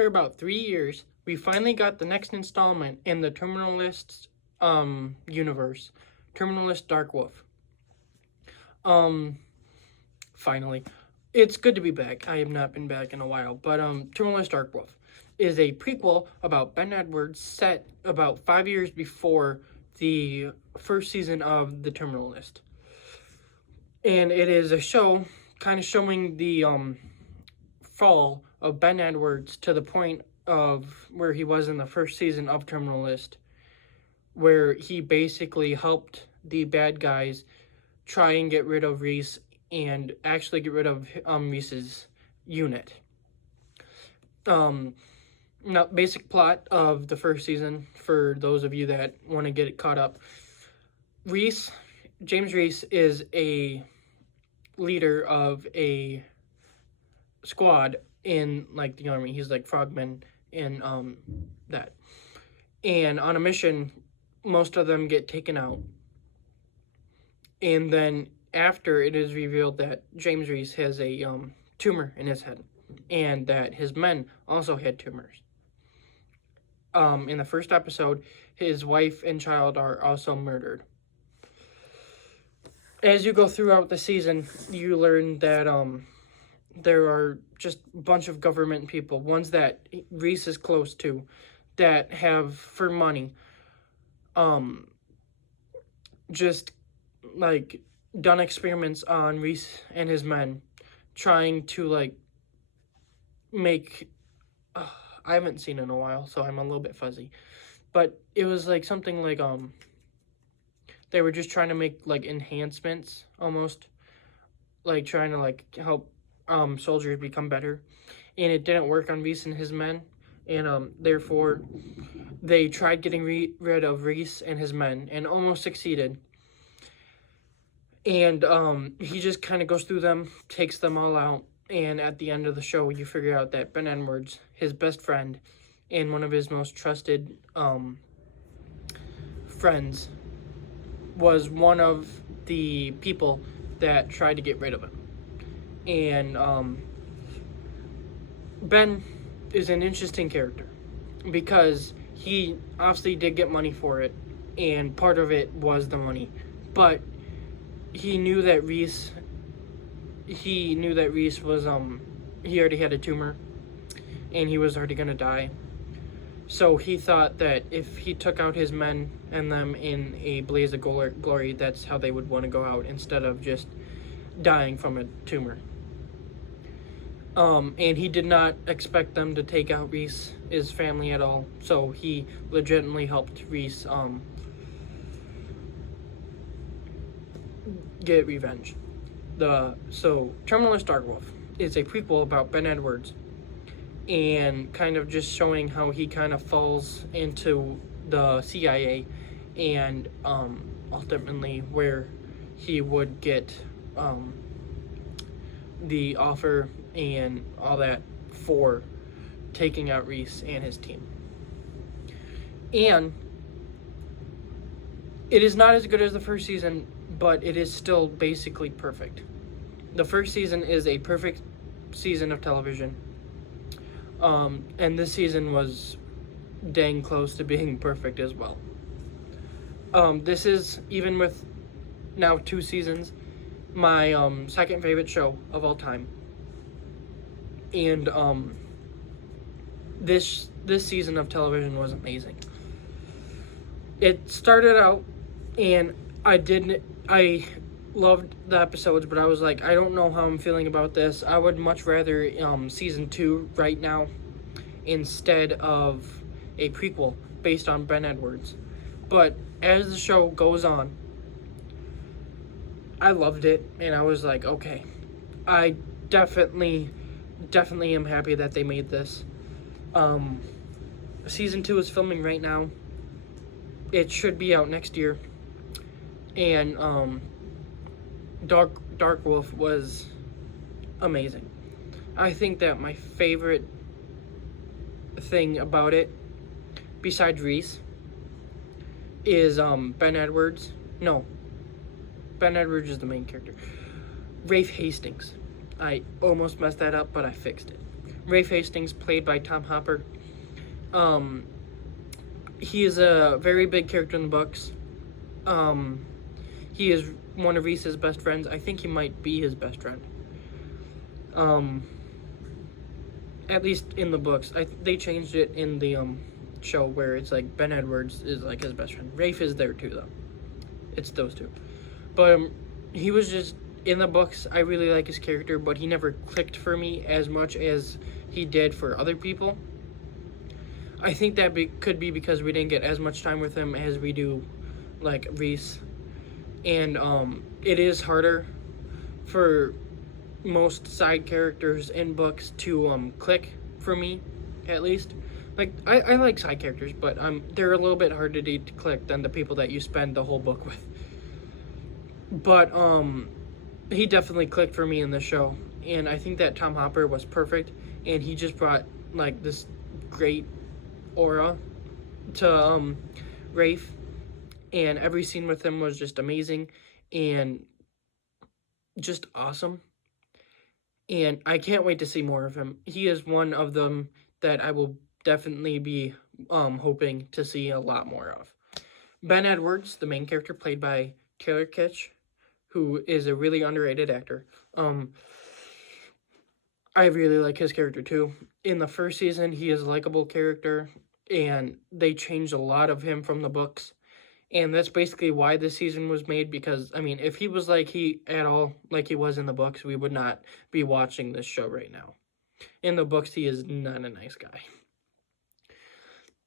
For about 3 years, we finally got the next installment in the Terminal List universe, Terminal List Dark Wolf. Finally, it's good to be back. I have not been back in a while, but Terminal List Dark Wolf is a prequel about Ben Edwards set about 5 years before the first season of the Terminal List, and it is a show kind of showing the fall of Ben Edwards to the point of where he was in the first season of Terminal List, where he basically helped the bad guys try and get rid of Reese and actually get rid of Reese's unit. Now, basic plot of the first season, for those of you that want to get it caught up. James Reese is a leader of a squad in like the army. He's like frogman in that. And on a mission, most of them get taken out. And then after it is revealed that James Reese has a tumor in his head, and that his men also had tumors. In the first episode, his wife and child are also murdered. As you go throughout the season, you learn that there are just a bunch of government people, ones that Reese is close to, that have, for money, just like done experiments on Reese and his men, trying to like make I haven't seen it in a while, so I'm a little bit fuzzy, but it was like something like they were just trying to make like enhancements, almost like trying to like help soldiers become better, and it didn't work on Reese and his men, and therefore they tried getting rid of Reese and his men and almost succeeded. And he just kind of goes through them, takes them all out, and at the end of the show, you figure out that Ben Edwards, his best friend, and one of his most trusted friends, was one of the people that tried to get rid of him. And Ben is an interesting character because he obviously did get money for it, and part of it was the money, but he knew that Reese was he already had a tumor and he was already gonna die. So he thought that if he took out his men and them in a blaze of glory, that's how they would want to go out, instead of just dying from a tumor. And he did not expect them to take out Reese's family at all, so he legitimately helped Reese get revenge. So Terminal List Dark Wolf is a prequel about Ben Edwards, and kind of just showing how he kind of falls into the CIA, and ultimately where he would get the offer and all that for taking out Reese and his team. And it is not as good as the first season, but it is still basically perfect. The first season is a perfect season of television. And this season was dang close to being perfect as well. This is, even with now 2 seasons, my second favorite show of all time. And this season of television was amazing. It started out, and I loved the episodes, but I was like, I don't know how I'm feeling about this. I would much rather season 2 right now instead of a prequel based on Ben Edwards. But as the show goes on, I loved it, and I was like, okay, I definitely am happy that they made this. Season 2 is filming right now. It should be out next year. And Dark Wolf was amazing. I think that my favorite thing about it, besides Reese, is Ben Edwards. No, Ben Edwards is the main character. Rafe Hastings. I almost messed that up, but I fixed it. Rafe Hastings, played by Tom Hopper. Um, he is a very big character in the books. Um, he is one of Reese's best friends. I think he might be his best friend. Um, at least in the books. They changed it in the show where it's like Ben Edwards is like his best friend. Rafe is there too though. It's those two. But he was just in the books. I really like his character, but he never clicked for me as much as he did for other people. I think that could be because we didn't get as much time with him as we do like Reese. And it is harder for most side characters in books to click for me, at least. Like I like side characters, but they're a little bit harder to click than the people that you spend the whole book with. But he definitely clicked for me in the show, and I think that Tom Hopper was perfect, and he just brought like this great aura to Rafe, and every scene with him was just amazing and just awesome. And I can't wait to see more of him. He is one of them that I will definitely be hoping to see a lot more of. Ben Edwards, the main character, played by Taylor Kitsch, who is a really underrated actor. I really like his character too. In the first season, he is a likable character, and they changed a lot of him from the books. And that's basically why this season was made, because, I mean, if he was like he was in the books, we would not be watching this show right now. In the books, he is not a nice guy.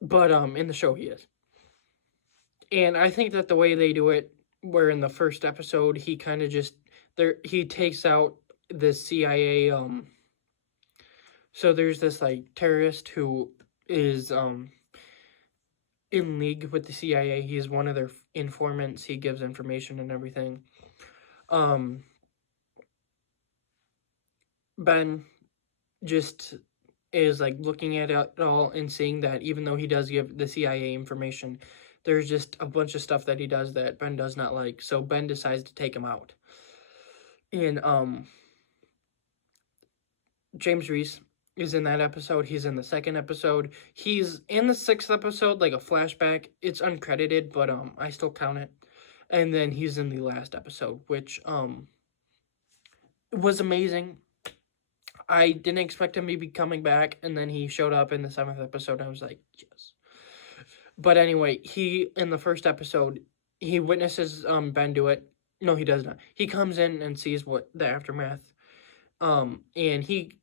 But in the show, he is. And I think that the way they do it, where in the first episode, he kind of just, he takes out the CIA, so there's this, like, terrorist who is, in league with the CIA. He's one of their informants. He gives information and everything. Ben just is like looking at it all and seeing that even though he does give the CIA information, there's just a bunch of stuff that he does that Ben does not like. So Ben decides to take him out. And James Reese is in that episode. He's in the second episode. He's in the sixth episode, like a flashback. It's uncredited, but I still count it. And then he's in the last episode, which was amazing. I didn't expect him to be coming back, and then he showed up in the seventh episode, and I was like, yes. But anyway, he, in the first episode, he witnesses Ben do it. No, he does not. He comes in and sees what the aftermath. And he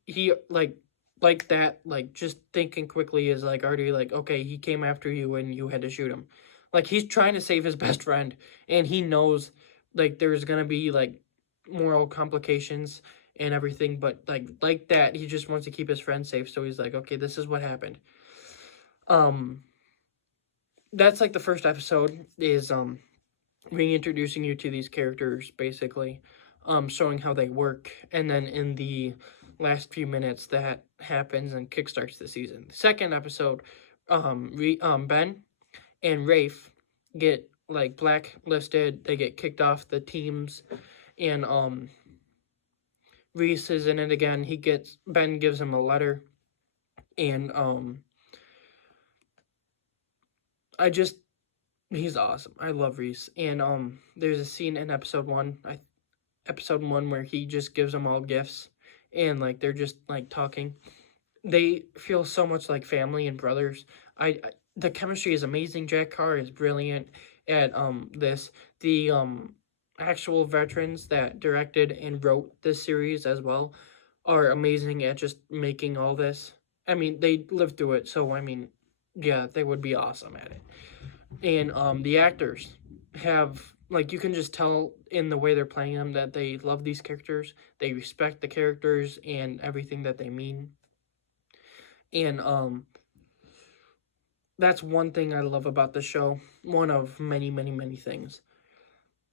like that, like, just thinking quickly is, like, already, like, okay, he came after you and you had to shoot him. Like, he's trying to save his best friend, and he knows, like, there's gonna be, like, moral complications and everything, but, like that, he just wants to keep his friend safe, so he's like, okay, this is what happened. That's, like, the first episode is, reintroducing you to these characters, basically, showing how they work, and then in the last few minutes that happens and kickstarts the season. The second episode, Ben and Rafe get, like, blacklisted. They get kicked off the teams, and Reese is in it again. Ben gives him a letter, and he's awesome. I love Reese. And there's a scene in episode one where he just gives them all gifts, and, like, they're just, like, talking. They feel so much like family and brothers. The chemistry is amazing. Jack Carr is brilliant at this. The actual veterans that directed and wrote this series as well are amazing at just making all this. I mean, they lived through it, so I mean, yeah, they would be awesome at it. And the actors have, like, you can just tell in the way they're playing them that they love these characters. They respect the characters and everything that they mean. And that's one thing I love about the show. One of many, many, many things.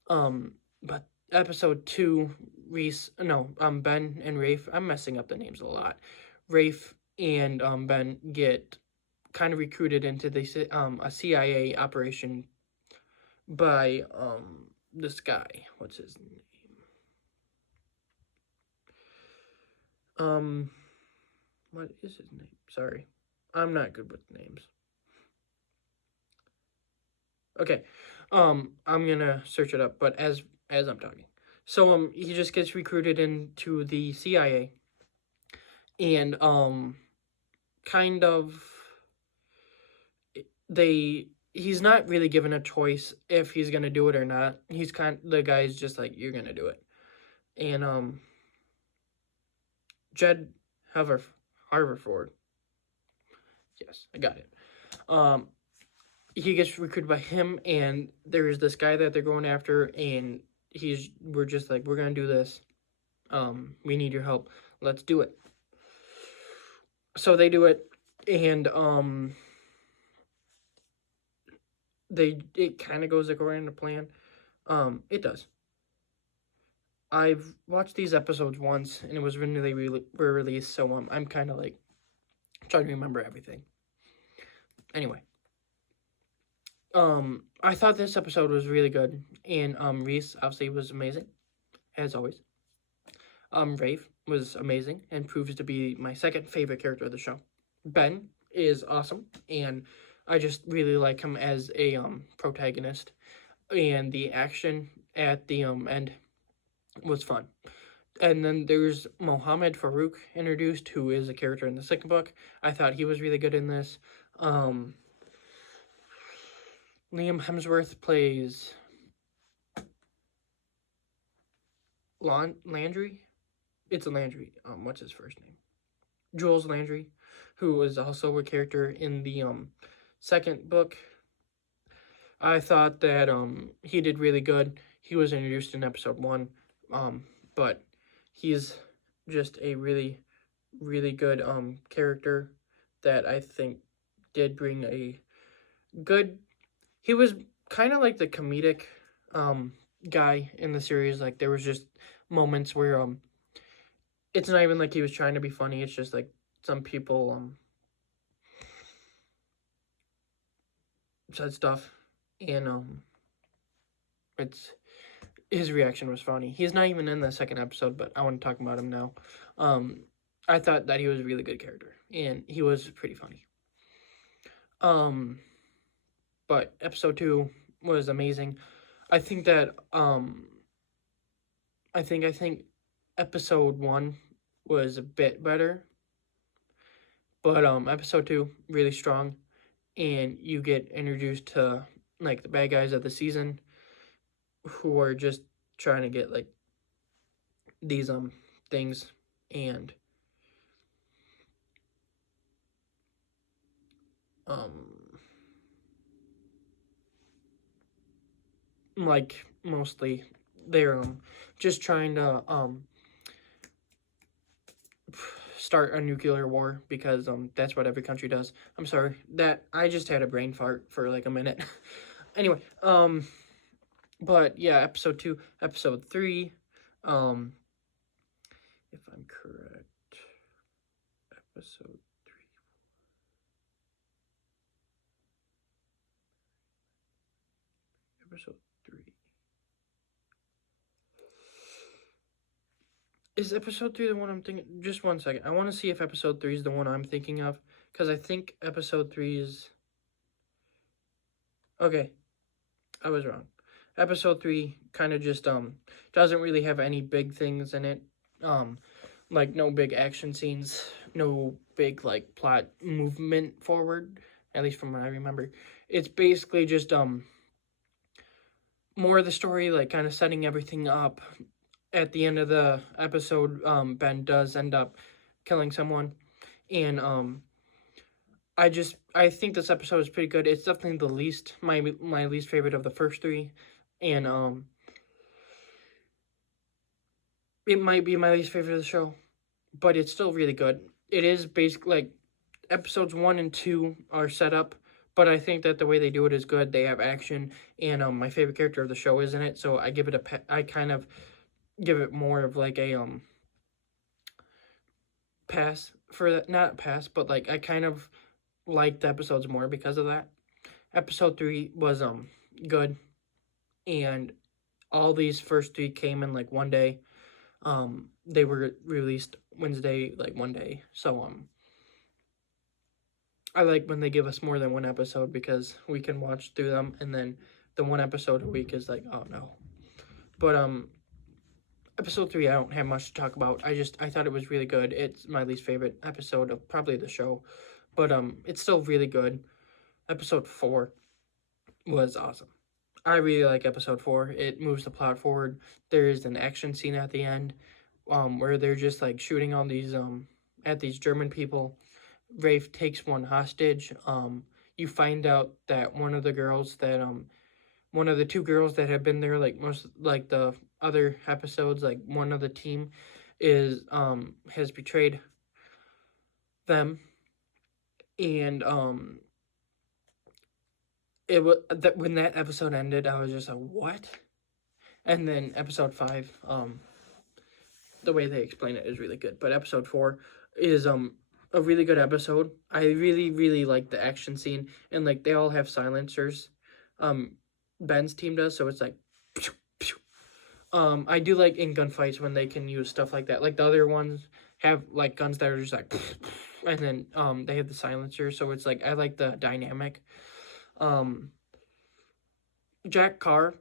But episode 2, Ben and Rafe, I'm messing up the names a lot. Rafe and Ben get kind of recruited into a CIA operation by this guy. What's his name? what is his name? Sorry, I'm not good with names. Okay, I'm gonna search it up, but as I'm talking, so he just gets recruited into the CIA, and kind of he's not really given a choice if he's gonna do it or not. The guy's just like, you're gonna do it, and Jed Haverford, yes, I got it. He gets recruited by him, and there's this guy that they're going after, and we're just like, we're gonna do this. We need your help. Let's do it. So they do it, and it kind of goes according to plan. It does. I've watched these episodes once, and it was when they were released, so I'm kind of like trying to remember everything. Anyway, I thought this episode was really good, and Reese obviously was amazing, as always. Rafe was amazing and proves to be my second favorite character of the show. Ben is awesome, and I just really like him as a protagonist, and the action at the end was fun. And then there's Mohammed Farouk introduced, who is a character in the second book. I thought he was really good in this. Liam Hemsworth plays Landry. It's a Landry. What's his first name? Jules Landry, who was also a character in the second book. I thought that he did really good. He was introduced in episode 1, but he's just a really, really good character that I think did bring a good. He was kind of like the comedic guy in the series. Like, there was just moments where it's not even like he was trying to be funny. It's just like some people said stuff, and it's his reaction was funny. He's not even in the second episode, but I want to talk about him now. I thought that he was a really good character, and he was pretty funny. But episode 2 was amazing. I think that I think episode 1 was a bit better, but episode 2 really strong, and you get introduced to like the bad guys of the season, who are just trying to get like these things, and like mostly they're just trying to start a nuclear war, because that's what every country does. I'm sorry that I just had a brain fart for like a minute. Anyway, but yeah, episode 2, episode 3, if I'm correct, episode 3, episode 3. Is episode 3 the one I'm thinking? Just one second. I want to see if episode 3 is the one I'm thinking of, because I think episode 3 is... Okay, I was wrong. Episode 3 kind of just doesn't really have any big things in it. Like no big action scenes, no big like plot movement forward, at least from what I remember. It's basically just more of the story, like kind of setting everything up. At the end of the episode, Ben does end up killing someone, and I think this episode is pretty good. It's definitely my least favorite of the first 3, and it might be my least favorite of the show, but it's still really good. It is basically like episodes 1 and 2 are set up, but I think that the way they do it is good. They have action, and my favorite character of the show is in it, so I give it I kind of give it more of like a pass for that. Not pass, but like I kind of liked the episodes more because of that. Episode 3 was good, and all these first 3 came in like one day. They were released Wednesday, like one day. So I like when they give us more than one episode because we can watch through them, and then the one episode a week is like, oh no. But episode 3, I don't have much to talk about. I thought it was really good. It's my least favorite episode of probably the show, but it's still really good. Episode 4 was awesome. I really like episode 4. It moves the plot forward. There is an action scene at the end, where they're just like shooting on these at these German people. Rafe takes one hostage. You find out that one of the girls that one of the 2 girls that have been there like most like the other episodes, like one of the team is has betrayed them, and it was that when that episode ended, I was just like, what? And then episode 5, the way they explain it is really good. But episode 4 is a really good episode. I really like the action scene, and like they all have silencers. Ben's team does, so it's like pew, pew. I do like in gunfights when they can use stuff like that. Like the other ones have like guns that are just like and then they have the silencer, so it's like I like the dynamic. Jack Carr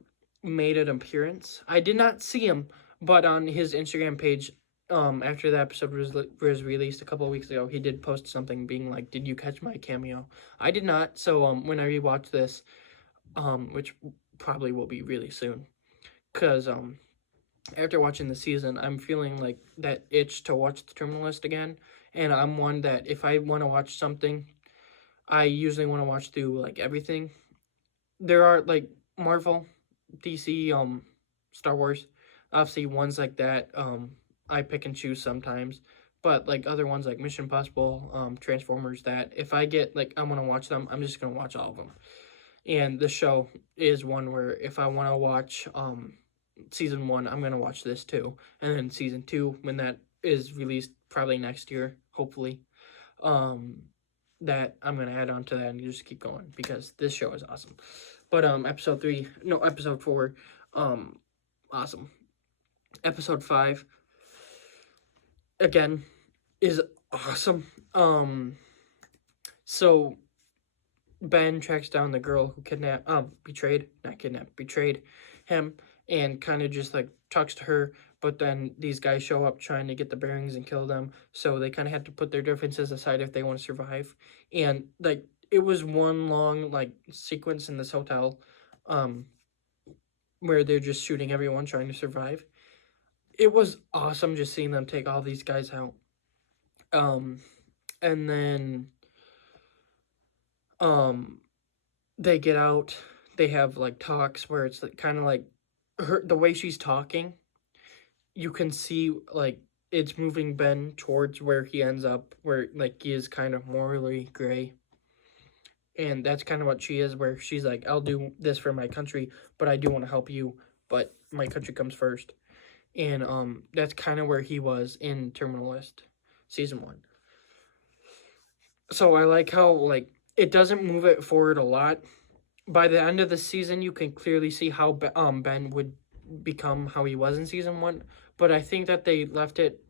made an appearance. I did not see him, but on his Instagram page, after the episode was released a couple of weeks ago, he did post something being like, "Did you catch my cameo?" I did not. So when I rewatch this, which probably will be really soon, because after watching the season, I'm feeling like that itch to watch the Terminal List again, and I'm one that if I want to watch something, I usually want to watch through like everything. There are like Marvel, DC, Star Wars, obviously ones like that. I pick and choose sometimes, but like other ones like Mission Impossible, Transformers, that if I get like I want to watch them, I'm just gonna watch all of them. And the show is one where if I want to watch season 1, I'm gonna watch this too, and then season 2 when that is released probably next year, hopefully. That I'm gonna add on to that and just keep going because this show is awesome. But episode 4, awesome. Episode 5, again, is awesome. So Ben tracks down the girl who betrayed him, and kind of just like talks to her. But then these guys show up trying to get the bearings and kill them. So they kind of had to put their differences aside if they want to survive. And like it was one long like sequence in this hotel, where they're just shooting everyone trying to survive. It was awesome just seeing them take all these guys out. And then they get out. They have like talks where it's like, kind of like the way she's talking. You can see like it's moving Ben towards where he ends up, where like he is kind of morally gray. And that's kind of what she is, where she's like, I'll do this for my country, but I do want to help you, but my country comes first. And that's kind of where he was in Terminal List season 1. So I like how like it doesn't move it forward a lot. By the end of the season, you can clearly see how Ben would become how he was in season 1. But I think that they left it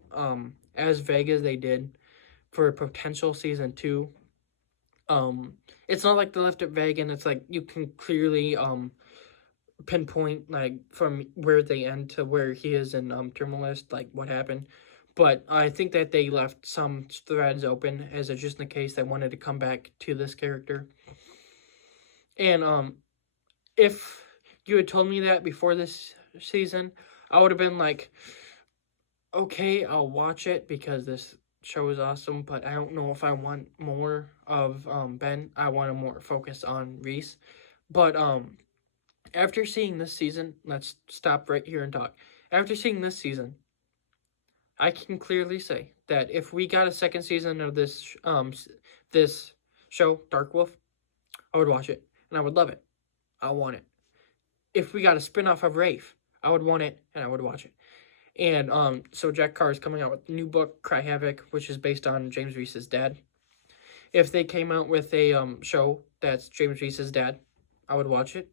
as vague as they did for a potential season 2. It's not like they left it vague, and it's like you can clearly pinpoint like from where they end to where he is in Terminal List, like what happened. But I think that they left some threads open as a just in case they wanted to come back to this character. And if you had told me that before this season, I would have been like, okay, I'll watch it because this show is awesome, but I don't know if I want more of Ben. I want to more focus on Reese. But after seeing this season, let's stop right here and talk. After seeing this season, I can clearly say that if we got a second season of this this show, Dark Wolf, I would watch it and I would love it. I want it. If we got a spinoff of Rafe, I would want it and I would watch it. And so Jack Carr is coming out with a new book, Cry Havoc, which is based on James Reese's dad. If they came out with a show that's James Reese's dad, I would watch it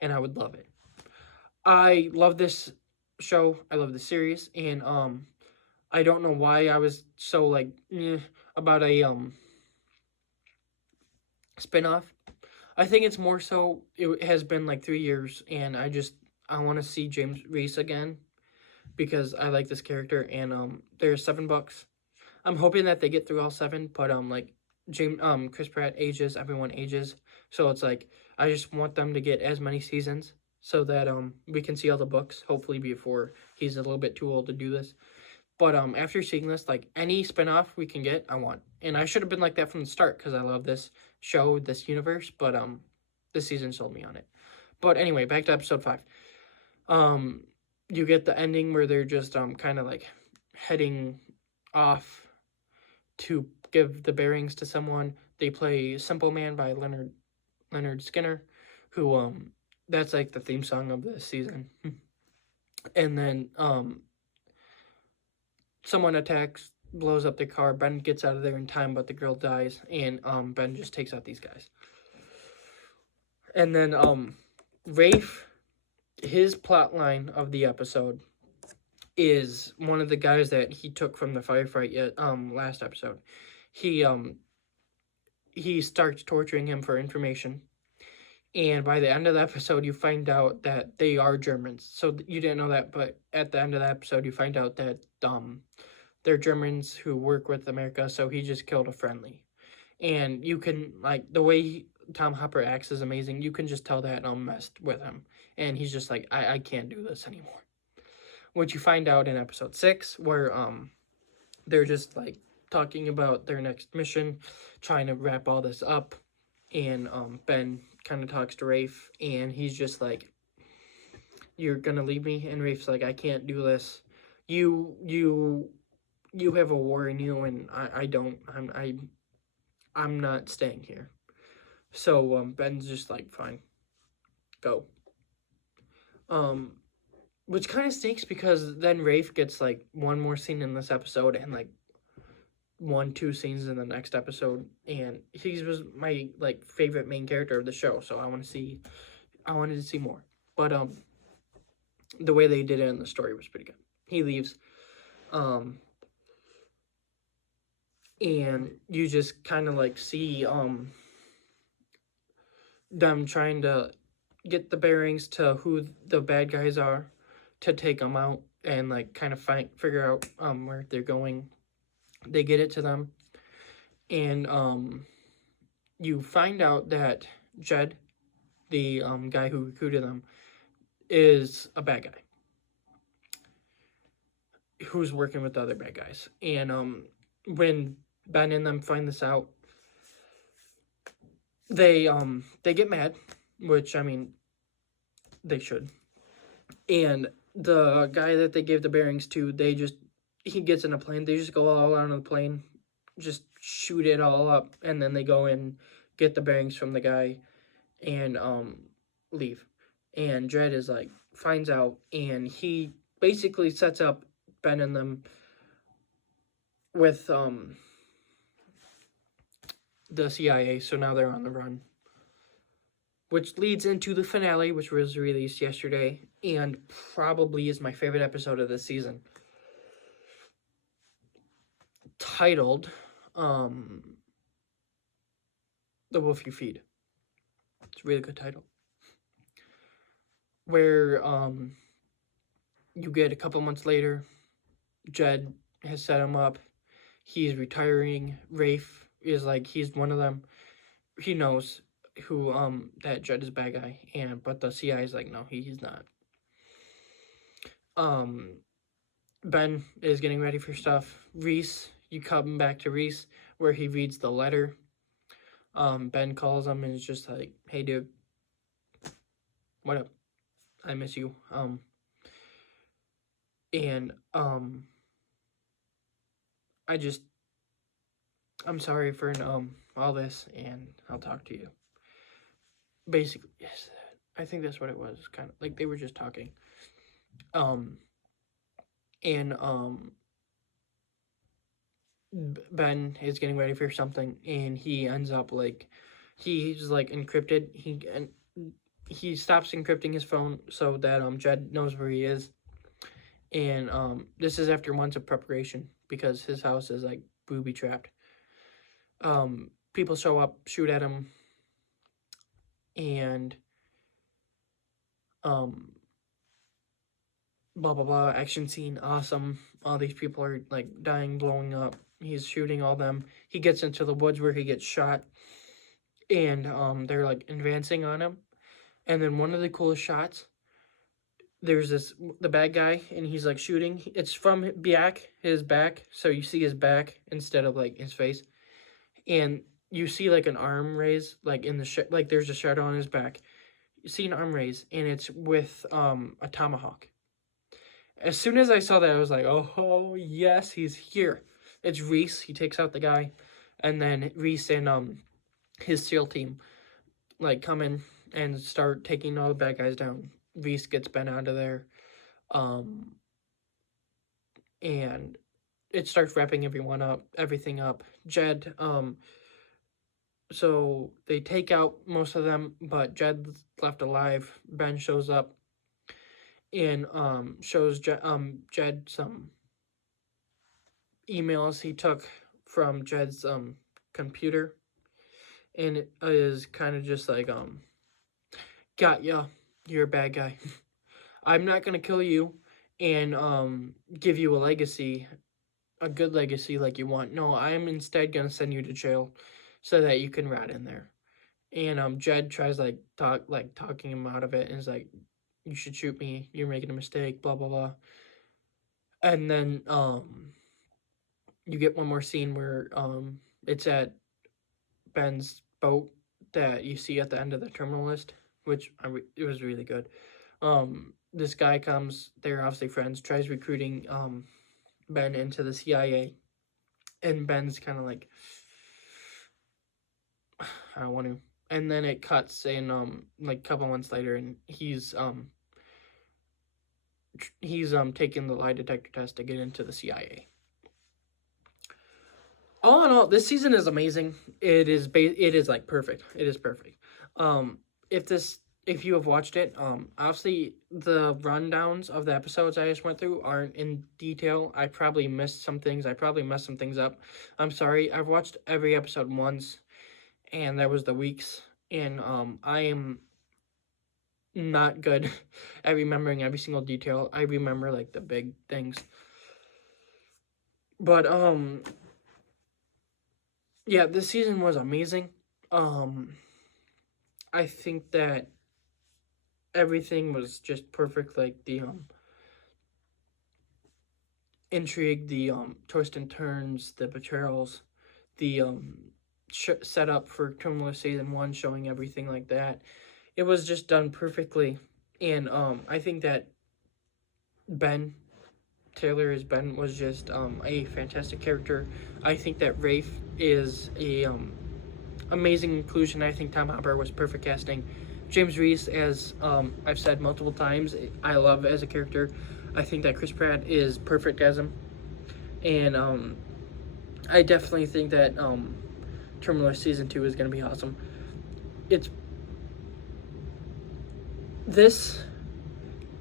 and I would love it. I love this show. I love the series, and I don't know why I was so like about a spinoff. I think it's more so, it has been like 3 years, and I want to see James Reese again because I like this character, and there's 7 books. I'm hoping that they get through all 7, but like Chris Pratt ages, everyone ages, so it's like I just want them to get as many seasons so that we can see all the books, hopefully before he's a little bit too old to do this. But after seeing this, like any spinoff we can get, I want. And I should have been like that from the start because I love this show, this universe. But this season sold me on it. But anyway, back to episode 5. You get the ending where they're just kind of like heading off to give the bearings to someone. They play "Simple Man" by Leonard Skinner, who that's like the theme song of this season. And then someone attacks, blows up their car. Ben gets out of there in time, but the girl dies, and Ben just takes out these guys. And then Rafe, his plot line of the episode is one of the guys that he took from the firefight last episode. He starts torturing him for information. And by the end of the episode, you find out that they are Germans. So you didn't know that, but at the end of the episode, you find out that they're Germans who work with America, so he just killed a friendly. And you can, like, the way Tom Hopper acts is amazing. You can just tell that messed with him. And he's just like, I can't do this anymore. Which you find out in episode 6, where they're just, like, talking about their next mission, trying to wrap all this up. And Ben kind of talks to Rafe, and he's just like, "You're gonna leave me?" And Rafe's like, "I can't do this. You have a war in you, and I don't. I'm not staying here." So Ben's just like, "Fine, go." Which kind of stinks because then Rafe gets like one more scene in this episode and like 1-2 scenes in the next episode, and he was my like favorite main character of the show, so I wanted to see more. But the way they did it in the story was pretty good. He leaves, and you just kind of like see them trying to get the bearings to who the bad guys are to take them out, and like kind of figure out where they're going. They get it to them, and you find out that Jed, the guy who recruited them, is a bad guy who's working with the other bad guys. And when Ben and them find this out, they get mad, which I mean they should. And the guy that they gave the bearings to, he gets in a plane. They just go all out on the plane, just shoot it all up, and then they go and get the bearings from the guy and leave. And Jed is like, finds out, and he basically sets up Ben and them with the CIA, so now they're on the run. Which leads into the finale, which was released yesterday, and probably is my favorite episode of this season. Titled The Wolf You Feed. It's a really good title. Where you get a couple months later, Jed has set him up. He's retiring. Rafe is like, he's one of them. He knows who that Jed is a bad guy, but the CIA is like, no, he's not. Ben is getting ready for stuff. Reese, you come back to Reese where he reads the letter. Ben calls him and is just like, "Hey dude, what up? I miss you." I'm sorry for all this, and I'll talk to you. Basically, yes, I think that's what it was. Kind of like they were just talking. Ben is getting ready for something, and he ends up like, he's like encrypted. He stops encrypting his phone so that Jed knows where he is. And this is after months of preparation because his house is like booby trapped. People show up, shoot at him. and blah blah blah, action scene, awesome. All these people are like dying, blowing up. He's shooting all them. He gets into the woods where he gets shot, and they're like advancing on him. And then one of the coolest shots, there's the bad guy, and he's like shooting. It's from his back, so you see his back instead of like his face, and you see like an arm raise, like in the like there's a shadow on his back. You see an arm raise, and it's with a tomahawk. As soon as I saw that, I was like, oh yes, he's here. It's Reese. He takes out the guy, and then Reese and his SEAL team like come in and start taking all the bad guys down. Reese gets Ben out of there, and it starts wrapping everything up. Jed, so they take out most of them, but Jed's left alive. Ben shows up and shows Jed some emails he took from Jed's computer, and it is kind of just like got ya, you're a bad guy. I'm not gonna kill you and give you a good legacy like you want. No, I'm instead gonna send you to jail so that you can rot in there. And Jed tries talking him out of it, and is like, you should shoot me, you're making a mistake, blah blah blah. And then you get one more scene where it's at Ben's boat that you see at the end of the terminal list, which it was really good. This guy comes, they're obviously friends, tries recruiting Ben into the CIA, and Ben's kind of like, I don't want to. And then it cuts in like a couple months later, and he's taking the lie detector test to get into the CIA. All in all, this season is amazing. It is like perfect. It is perfect. If you have watched it, obviously the rundowns of the episodes I just went through aren't in detail. I probably missed some things. I probably messed some things up. I'm sorry. I've watched every episode once, and that was the weeks. And I am not good at remembering every single detail. I remember like the big things. But yeah, this season was amazing. I think that everything was just perfect, like the intrigue, the twists and turns, the betrayals, the setup for Terminal Season 1, showing everything like that. It was just done perfectly, and I think that Ben Taylor as Ben was just a fantastic character. I think that Rafe is a amazing inclusion. I think Tom Hopper was perfect casting. James Reese, as I've said multiple times, I love as a character. I think that Chris Pratt is perfect as him, and I definitely think that Terminal Season 2 is going to be awesome. This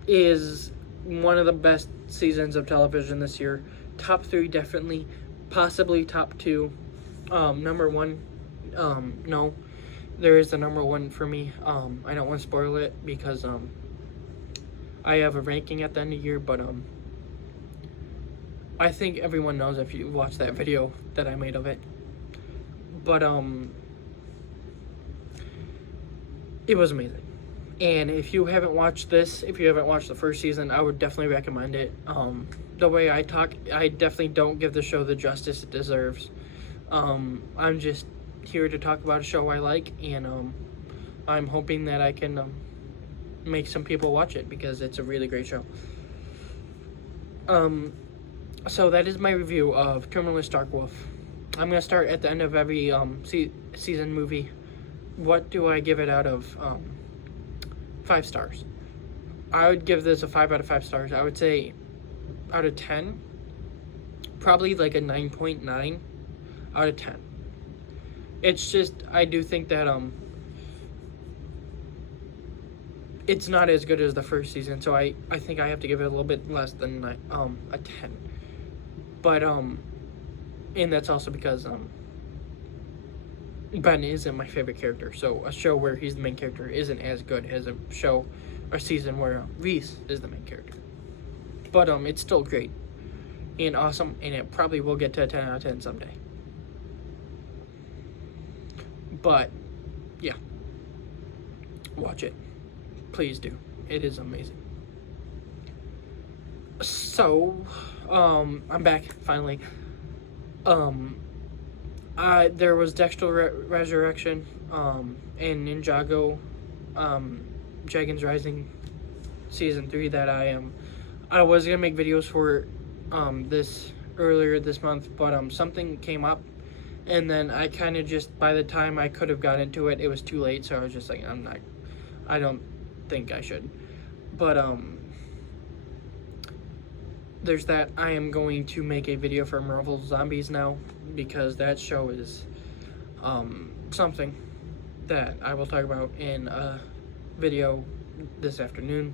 is one of the best seasons of television this year. Top 3 definitely, possibly top 2. Number 1, no, there is the number 1 for me. I don't want to spoil it because I have a ranking at the end of the year, but I think everyone knows if you watch that video that I made of it. But it was amazing. And if you haven't watched this, if you haven't watched the first season, I would definitely recommend it. The way I talk, I definitely don't give the show the justice it deserves. I'm just here to talk about a show I like, and I'm hoping that I can make some people watch it because it's a really great show. So that is my review of Terminal Dark Wolf. I'm going to start at the end of every season movie. What do I give it out of 5 stars? I would give this a 5 out of 5 stars. I would say out of 10, probably like a 9.9 out of 10. It's just, I do think that it's not as good as the first season, so I think I have to give it a little bit less than a 10. But and that's also because Ben isn't my favorite character, so a show where he's the main character isn't as good as a show or season where Reese is the main character. But it's still great and awesome, and it probably will get to a 10 out of 10 someday. But yeah, watch it, please do. It is amazing. So I'm back finally. There was Dexter Resurrection, and Ninjago, Dragons Rising season 3 that I was gonna make videos for this earlier this month, but something came up, and then I kind of just, by the time I could have got into it, it was too late. So I was just like, I don't think I should. But there's that. I am going to make a video for Marvel Zombies now, because that show is something that I will talk about in a video this afternoon.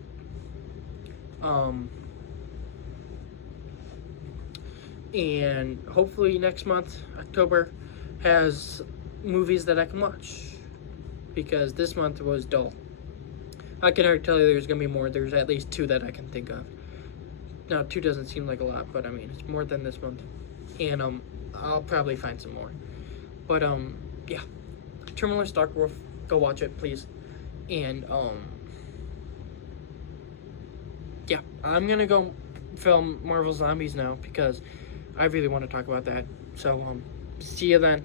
And hopefully next month, October, has movies that I can watch, because this month was dull. I can already tell you there's going to be more. There's at least 2 that I can think of. Now, 2 doesn't seem like a lot, but I mean, it's more than this month. And I'll probably find some more. But yeah, Terminal Dark Wolf, go watch it, please. And yeah, I'm gonna go film Marvel Zombies now, because I really want to talk about that. So see you then.